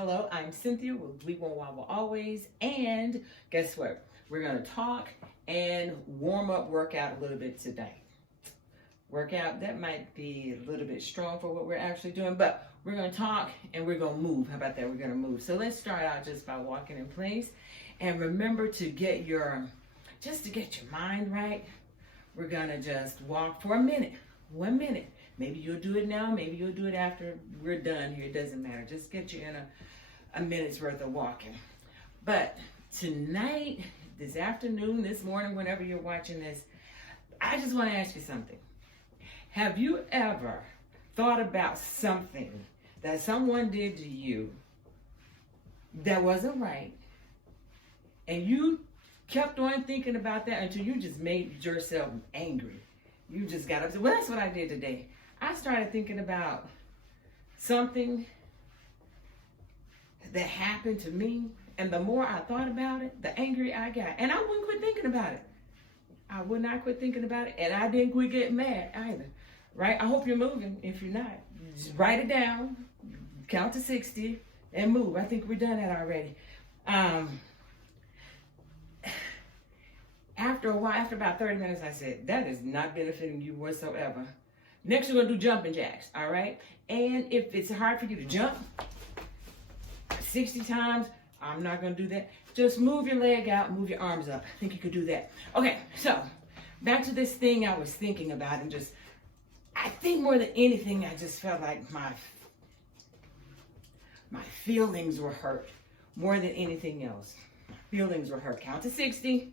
Hello, I'm Cynthia with Bleep Won't Wobble Always, and guess what? We're going to talk and warm up workout a little bit today. Workout, that might be a little bit strong for what we're actually doing, but we're going to talk and we're going to move. How about that? We're going to move. So let's start out just by walking in place, and remember to get your mind right. We're going to just walk for a minute, 1 minute. Maybe you'll do it now, maybe you'll do it after we're done here. It doesn't matter. Just get you in a minute's worth of walking. But tonight, this afternoon, this morning, whenever you're watching this, I just want to ask you something. Have you ever thought about something that someone did to you that wasn't right, and you kept on thinking about that until you just made yourself angry? You just got upset. Well, that's what I did today. I started thinking about something that happened to me, and the more I thought about it, the angrier I got. And I wouldn't quit thinking about it. I would not quit thinking about it, and I didn't quit getting mad either. Right? I hope you're moving. If you're not, just write it down, count to 60, and move. I think we're done that already. After a while, after about 30 minutes, I said, that is not benefiting you whatsoever. Next, we're going to do jumping jacks, all right? And if it's hard for you to jump 60 times, I'm not going to do that. Just move your leg out, move your arms up. I think you could do that. Okay, so back to this thing I was thinking about, and just, I think more than anything, I just felt like my feelings were hurt more than anything else. My feelings were hurt. Count to 60.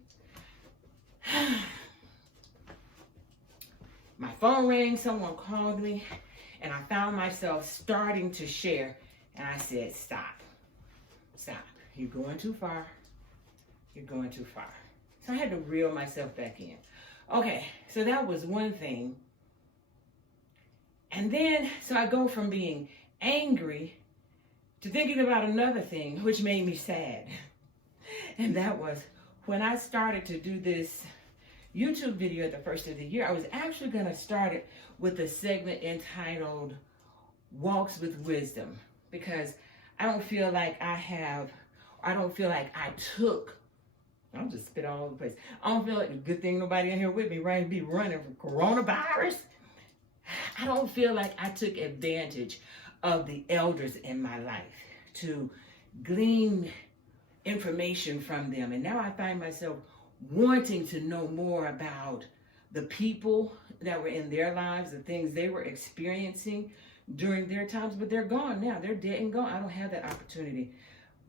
My phone rang, someone called me, and I found myself starting to share, and I said, stop, you're going too far, So I had to reel myself back in. Okay, so that was one thing. And then, so I go from being angry to thinking about another thing, which made me sad. And that was when I started to do this YouTube video at the first of the year. I was actually going to start it with a segment entitled Walks with Wisdom, because I don't feel like I took, I'll just spit all over the place. I don't feel like, a good thing nobody in here with me, right? Be running from coronavirus. I don't feel like I took advantage of the elders in my life to glean information from them. And now I find myself wanting to know more about the people that were in their lives, the things they were experiencing during their times, but they're gone now. They're dead and gone. I don't have that opportunity.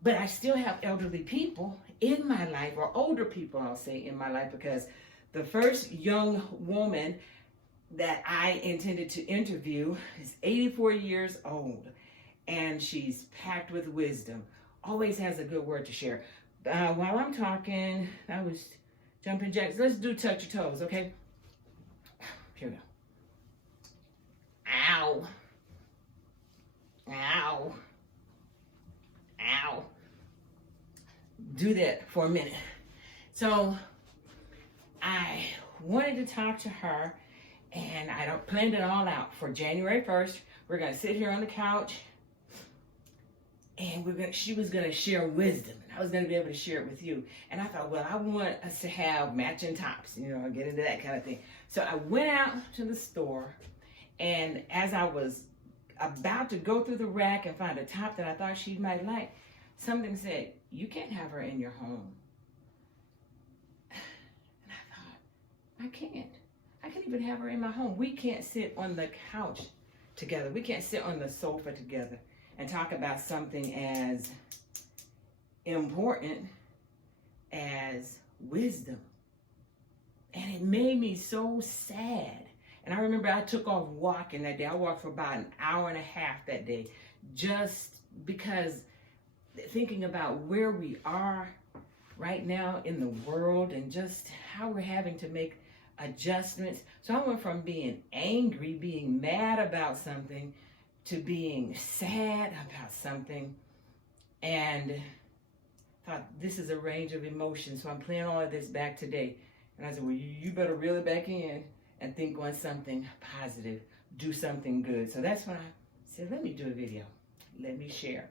But I still have elderly people in my life, or older people, I'll say, in my life, because the first young woman that I intended to interview is 84 years old, and she's packed with wisdom, always has a good word to share. While I'm talking, I was jumping jacks. Let's do touch your toes, okay? Here we go. Ow. Ow. Ow. Do that for a minute. So I wanted to talk to her, and I planned it all out for January 1st. We're going to sit here on the couch, and she was going to share wisdom, and I was going to be able to share it with you. And I thought, well, I want us to have matching tops, get into that kind of thing. So I went out to the store, and as I was about to go through the rack and find a top that I thought she might like, something said, you can't have her in your home. And I thought, I can't even have her in my home. We can't sit on the couch together. We can't sit on the sofa together and talk about something as important as wisdom. And it made me so sad. And I remember I took off walking that day. I walked for about an hour and a half that day, just because thinking about where we are right now in the world and just how we're having to make adjustments. So I went from being angry, being mad about something, to being sad about something, and thought, this is a range of emotions, so I'm playing all of this back today. And I said, well, you better reel it back in and think on something positive, do something good. So that's when I said, let me do a video, let me share.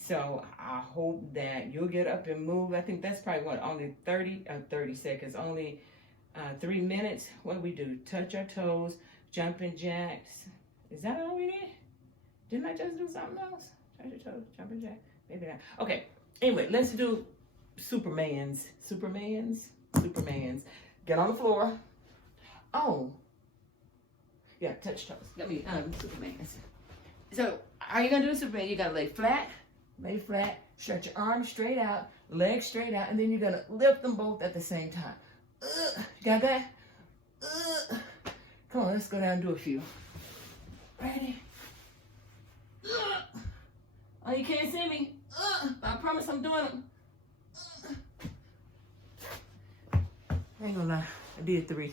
So I hope that you'll get up and move. I think that's probably what, only 30 seconds, only 3 minutes. What do we do? Touch our toes, jumping jacks. Is that all we did? Didn't I just do something else? Touch your toes, jumping jack. Maybe not. Okay. Anyway, let's do Supermans. Get on the floor. Oh. Yeah, touch toes. Let me, Supermans. So, are you going to do Superman? You got to lay flat, stretch your arms straight out, legs straight out, and then you're going to lift them both at the same time. You got that? Come on, let's go down and do a few. Ready? Oh, you can't see me. I promise I'm doing them. I ain't gonna lie, I did 3.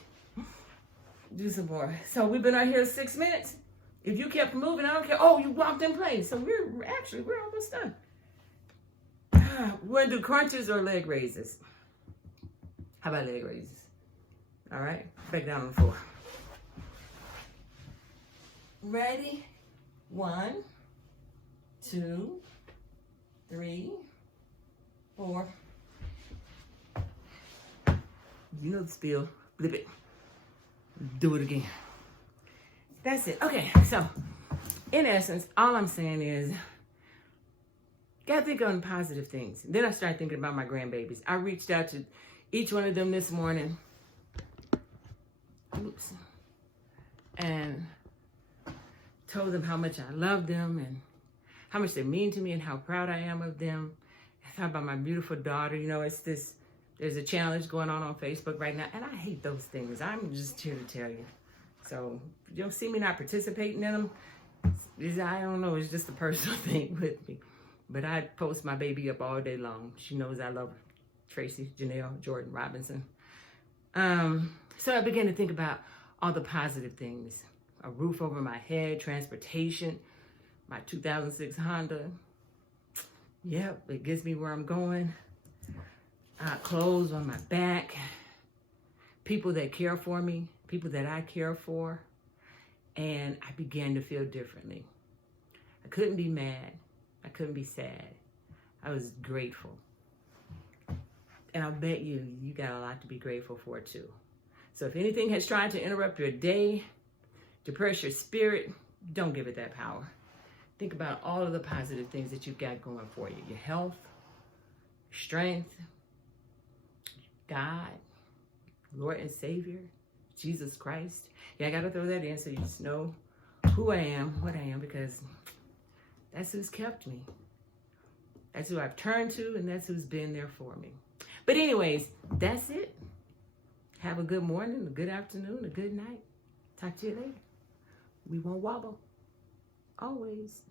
Do some more. So we've been out here 6 minutes. If you kept moving, I don't care. Oh, you walked in place. So we're almost done. We're gonna do crunches or leg raises. How about leg raises? All right, back down on the floor. Ready? 1, 2, 3, 4. You know the spiel. Flip it. Do it again. That's it. Okay, so in essence, all I'm saying is, gotta think on positive things. Then I started thinking about my grandbabies. I reached out to each one of them this morning. Oops. And told them how much I love them and how much they mean to me and how proud I am of them. I thought about my beautiful daughter. You know, there's a challenge going on Facebook right now, and I hate those things. I'm just here to tell you. So you'll see me not participating in them. I don't know, it's just a personal thing with me. But I post my baby up all day long. She knows I love her. Tracy, Janelle, Jordan, Robinson. So I began to think about all the positive things. A roof over my head, transportation, my 2006 Honda. Yep, it gets me where I'm going. Clothes on my back. People that care for me, people that I care for. And I began to feel differently. I couldn't be mad. I couldn't be sad. I was grateful. And I'll bet you got a lot to be grateful for too. So if anything has tried to interrupt your day, depress your spirit, don't give it that power. Think about all of the positive things that you've got going for you. Your health, strength, God, Lord and Savior, Jesus Christ. Yeah, I got to throw that in so you just know who I am, what I am, because that's who's kept me. That's who I've turned to, and that's who's been there for me. But anyways, that's it. Have a good morning, a good afternoon, a good night. Talk to you later. We won't wobble. Always.